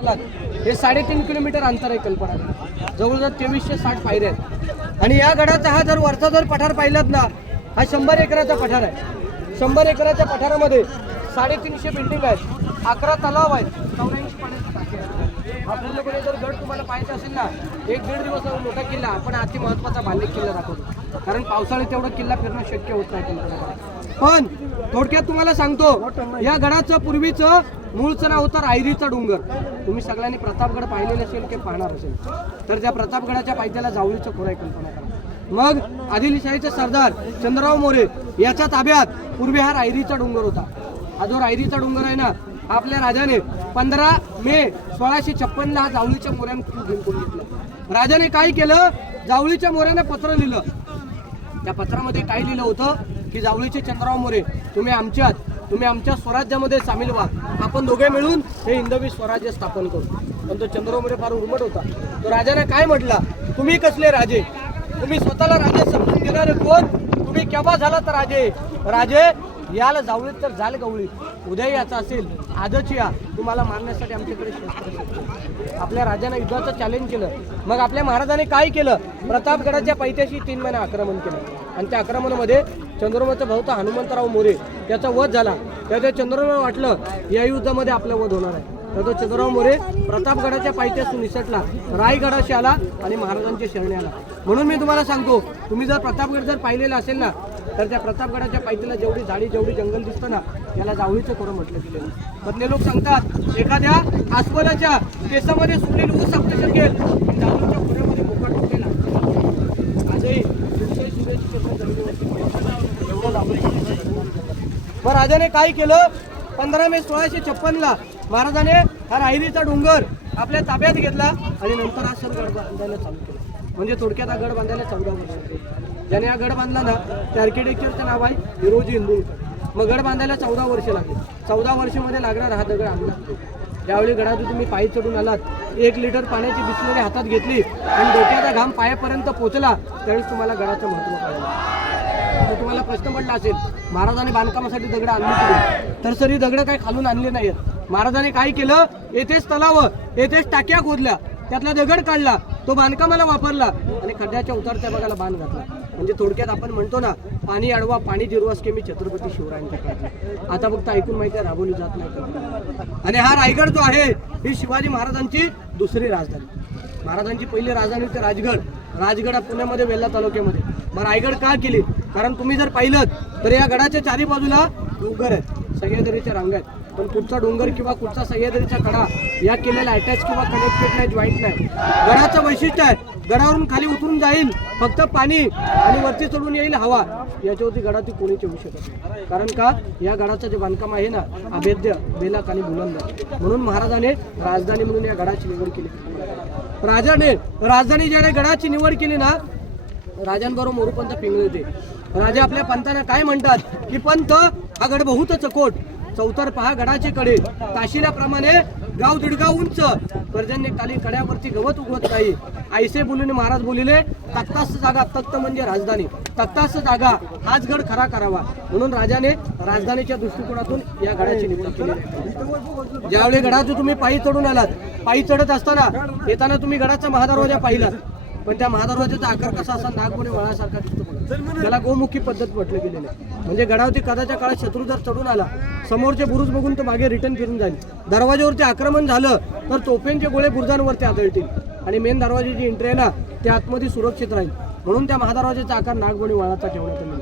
हे 3.5 किलोमीटर अंतर आहे कल्पना, जवळजवळ 2360 पायऱ्या आहेत. आणि या गडाचा हा जर वरचा जर पठार पाहिलात ना, हा 100 एकराचा पठार आहे. 100 एकराच्या पठारामध्ये 350 बिल्डिंग आहेत, 11 तलाव आहेत, 84 पाण्याची टाकी आहे. हा पूर्णपणे जर गड तुम्हाला पाहायचा असेल ना, 1-1.5 दिवस मोठा किल्ला. आपण अति महत्त्वाचा बालेक किल्ला दाखवतो, कारण पावसाळ्यात तेवढा किल्ला फिरणं शक्य होत नाही. पण थोडक्यात तुम्हाला सांगतो, या गडाचं पूर्वीचं मूळचं नाव होतं रायरीचा डोंगर. तुम्ही सगळ्यांनी प्रतापगड पाहिलेले असेल की पाहणार असेल, तर त्या प्रतापगडाच्या पायथ्याला जावळीचं खोरं आहे कल्पना करा. मग आदिलशाहीचे सरदार चंद्रराव मोरे याच्या ताब्यात पूर्वी हा रायरीचा डोंगर होता. हा जो रायरीचा डोंगर आहे ना, आपल्या राजाने 15 मे 1656 हा जावळीच्या मोऱ्याने जिंकून घेतला. राजाने काय केलं, जावळीच्या मोऱ्याने पत्र लिहिलं. त्या पत्रामध्ये काय लिहिलं होतं की जावळीचे चंद्रराव मोरे, तुम्ही आमच्या स्वराज्यामध्ये सामील व्हा, आपण दोघे मिळून हे हिंदवी स्वराज्य स्थापन करू. पण तो चंद्रराव मोरे फार उर्मट होता. तो राजाने काय म्हटला, तुम्ही कसले राजे, तुम्ही स्वतःला राजे समजून घेणारे कोण, तुम्ही केव्हा झाला तर राजे याला जावळीत तर जाल गवळी, उद्या याचा असेल आजच या, तुम्हाला मारण्यासाठी आमच्याकडे शस्त्र. आपल्या राजाने युद्धाचं चॅलेंज केलं. मग आपल्या महाराजांनी काय केलं, प्रतापगडाच्या पायथ्याशी 3 महिने आक्रमण केलं. आणि त्या आक्रमणामध्ये चंद्ररावचा भाऊ तर हनुमंतराव मोरे त्याचा वध झाला. त्याच्या चंद्रराव वाटलं या युद्धामध्ये आपलं वध होणार आहे, तर तो चंद्रराव मोरे प्रतापगडाच्या पायथ्यासून निसटला, रायगडाशी आला आणि महाराजांच्या शरणी आला. म्हणून मी तुम्हाला सांगतो, तुम्ही जर प्रतापगड जर पाहिलेला असेल ना, तर त्या प्रतापगडाच्या पायथ्याला जेवढी झाडी जेवढी जंगल दिसतं ना, याला जावळीचं खोरं म्हटलं गेलं. मधले लोक सांगतात एखाद्या अस्वलाच्या केसामध्ये सुटलेली ऊस आपलं शकेल, जावळीच्या खोऱ्यामध्ये मोकाट ठोकेला. आजही मग राजाने काय केलं, 15 मे 1656 महाराजाने हा रायरीचा डोंगर आपल्या ताब्यात घेतला आणि नंतर हा सर गड बांधायला चालू केला. म्हणजे थोडक्यात हा गड बांधायला 14 वर्ष. ज्याने हा गड बांधला ना, त्या आर्किटेक्चरचं नाव आहे हिरोजी इंदुलकर. मग गड बांधायला 14 वर्ष लागली. 14 वर्षामध्ये लागणार हा दगड आणला. ज्यावेळी गडातून तुम्ही पायी चढून आलात, 1 लिटर पाण्याची बिसलरी हातात घेतली आणि डोक्याचा घाम पायापर्यंत पोहोचला, त्यावेळेस तुम्हाला गडाचं महत्त्व कळलं. तुम्हाला प्रश्न पडला असेल, महाराजांनी बांधकामासाठी दगड आणली कुठे, तर सर ही दगड काही खालून आणली नाहीत. महाराजांनी काय केलं, येथेच तलाव, येथेच टाक्या खोदल्या, त्यातला दगड काढला, तो बांधकामाला वापरला आणि खड्ड्याच्या उतरत्या भागाला बांध घातला. म्हणजे थोडक्यात आपण म्हणतो ना, पाणी अडवा पाणी जिरवास के मी छत्रपती शिवरायांच्या काळात. आता फक्त ऐकून माहिती आहे, राबवली जात नाही. आणि हा रायगड जो आहे, ही शिवाजी महाराजांची दुसरी राजधानी. महाराजांची पहिली राजधानी होती राजगड. राजगड हा पुण्यामध्ये वेल्हा तालुक्यामध्ये. मग रायगड का केली, कारण तुम्ही जर पाहिलं तर या गडाच्या चारी बाजूला डोंगर आहेत, सह्याद्रीच्या रांगा आहेत. पण कुठचा डोंगर किंवा कुठचा सह्याद्रीचा कडा या किल्ल्याला अटॅच किंवा कनेक्टेड नाही, जॉईंट नाही. गडाचं वैशिष्ट्य आहे, गडावरून खाली उतरून जाईल फक्त पाणी आणि वरती चढून येईल हवा. याच्यावरती गडाची कोणीच येऊ शकत नाही. कारण का, या गडाचं जे बांधकाम आहे ना, अभेद्य, बेलाक आणि बुलंद. म्हणून महाराजाने राजधानी म्हणून या गडाची निवड केली. राजाने राजधानी ज्याने गडाची निवड केली ना, राजांबरोबर मोरूपंत पिंगळे होते. राजा आपल्या पंतांना काय म्हणतात की, पंत हा गड बहुत चकोट, चौतर पहा गडाचे कडे, ताशिल्याप्रमाणे गाव दीडगाव उंच, पर्जन्य काली कड्यावरती गवत उगवत नाही. ऐसे बोलून महाराज बोलिले, तख्तास्थ जागा, तख्त म्हणजे राजधानी, तख्तास्थ जागा हाच गड खरा करावा. म्हणून राजाने राजधानीच्या दृष्टिकोनातून या गडाची निवड केली. ज्यावेळी गडातून तुम्ही पायी चढून आलात, पायी चढत असताना येताना तुम्ही गडाचा महादरवाजा पाहिलात, पण त्या महादरवाजाचा आकार कसा असा, नागपुणे वळासारखा दिसतो. त्याला गोमुखी पद्धत म्हटलं गेलेलं आहे. म्हणजे गडावरती कदाच्या काळात शत्रू जर चढून आला, समोरचे बुरुज बघून तो मागे रिटर्न फिरून जाईल. दरवाजावरती आक्रमण झालं तर तोफेंचे गोळे बुरुजांवरती आदळतील आणि मेन दरवाजाची एंट्री आहे ना, त्या आतमध्ये सुरक्षित राहील. म्हणून त्या महादरवाजाचा आकार नागमणी वळाचा ठेवण्यात आला.